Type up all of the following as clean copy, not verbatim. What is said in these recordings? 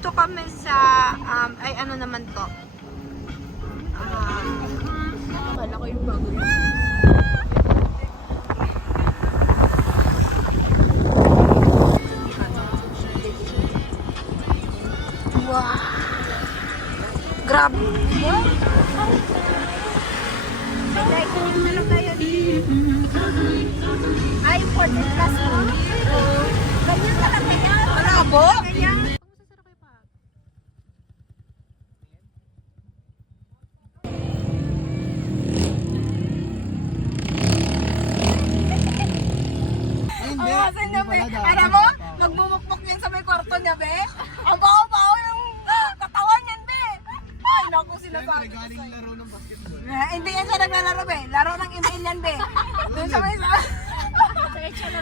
Nandito kami sa, ay ano naman to? Kala ko yung bago yun. Wow! Grabe! Ay, 40 plus mo? Ganyan talaga yan. Malabo? Ganyan. Kasi niya, be. Alam mo, magmumukmuk yan sa may kwarto niya, be. Ang bao-bao yung katawan niyan, be. Ay, naku, sinasabi ko sa'yo. Laro ng basketball. Hindi yan siya naglalaro, be. Laro ng email yan, be. Doon sa may...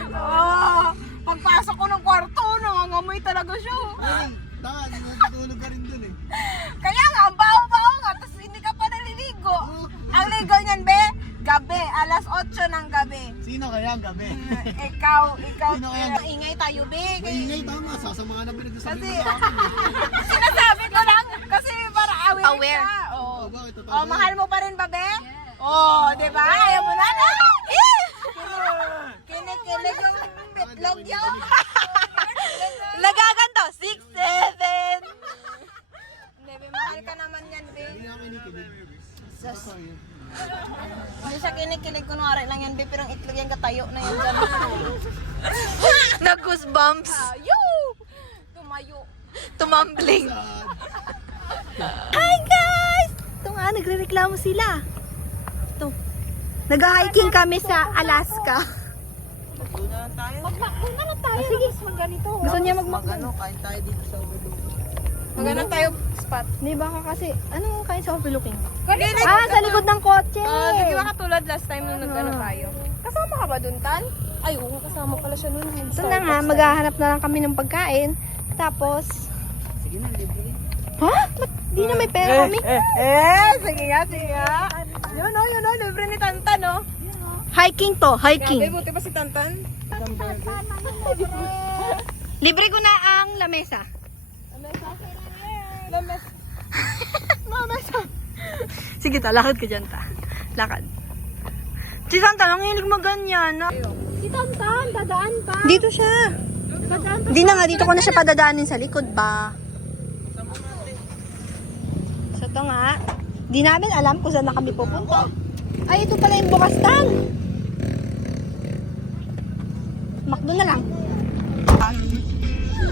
Oo. Pagpasok ko ng kwarto, nangangamoy talaga siya. Ay, tanga, natutulog ka rin dun eh. Kaya nga, ang bao-bao nga, tapos hindi ka pa naliligo. Ang ligo niyan, be, gabi, alas 8 ng gabi. Sino kaya ang gabi? Ikaw, Sino kaya? maingay tayo, be. Ingay, tama. Sasama na pinagsasabi Kasi, mo sa akin eh. sinasabi ko lang, kasi para aware, Aware. ka. Oh. Oh, bakit? Totoo Oh, ba? mahal mo pa rin ba, be? Oh, di ba? Ayaw mo na, no? Kinig-kinig yung bitlog yun. Nagaganto! 6, 7! Hindi, be, mahal ka naman yan, be. Hindi na kinikilig. Sus. Totoo yun. Hindi siya kinig-kinig, kunwari lang yan, be, pero ang itlog yan katayo na yan dyan. Nag-goosebumps! Ayo! Tumayo. Tumambling! Saan? Hi guys! Ito nga, nagre-reklamo sila. Ito. Nag-hiking kami sa Alaska. Magpakbo na lang tayo. Sige, magganito. Gusto niya magmakbo. Ano, kain tayo dito sa Ubudu. Magano tayo spot. Di ba ka kasi, ano kain sa overlooking? Ganito. Sa likod ng kotse! Di ba katulad last time nung nag-ano tayo? Kasama ka ba dun, Tan? Ay, oo, kasama pala siya nun. Ito na nga, maghahanap na lang kami ng pagkain. Tapos, Sige na, libre. ha? Ba't di na may pera kami? Sige nga, sige nga. Yun o, libre ni Tantan, no? Hiking to, hiking. Grabe, buti pa si Tantan. Libre ko na ang lamesa. Lames. Sige ta, lakad ka dyan ta. Lakad. Si Santa, nanginig mo ganyan. Si Tantan, dadaan pa. Dito siya. Dadaan Hindi na nga, dito ko na siya padadaanin sa likod ba. So ito nga, di namin alam kung saan na kami pupunta. Ay, ito pala yung bukas tan. Makdo na lang.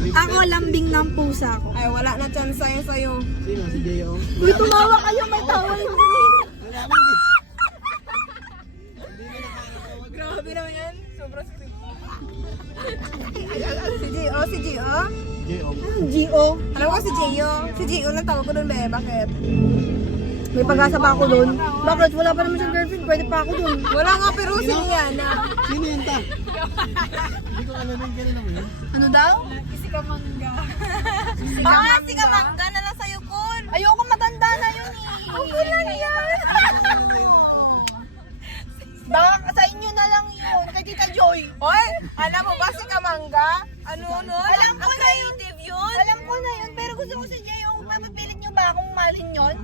Ako lambing ng pusa ko. Ay, wala na chance sa'yo. Sino? Si J.O. Uy, tumawa kayo, may tawa yung Wala mo, hindi. Grabe naman yan. Sobra sweet. Si Gio, si Gio. J.O. G.O. Alam ko si Gio. Si Gio lang tawag ko doon, be. Bakit? May pag-asa pa ako doon. Bakit? Wala pa naman siyang girlfriend. Pwede pa ako doon. Wala nga pero si Liana. Sino yan ta? Hindi ko alam yung kailan naman yun. Ano daw? Si Kamangga. Ah, si Kamangga na lang sa'yo, Kun. Ayoko, matanda na yun eh. Okay lang yan. Baka sa inyo na lang yun. Kay Tita Joy. Hoy, alam mo ba si Kamangga? Ano nun? Alam ko na yun. Alam ko na yun. Pero gusto ko si Jay. Mapipilit niyo ba akong malin yun?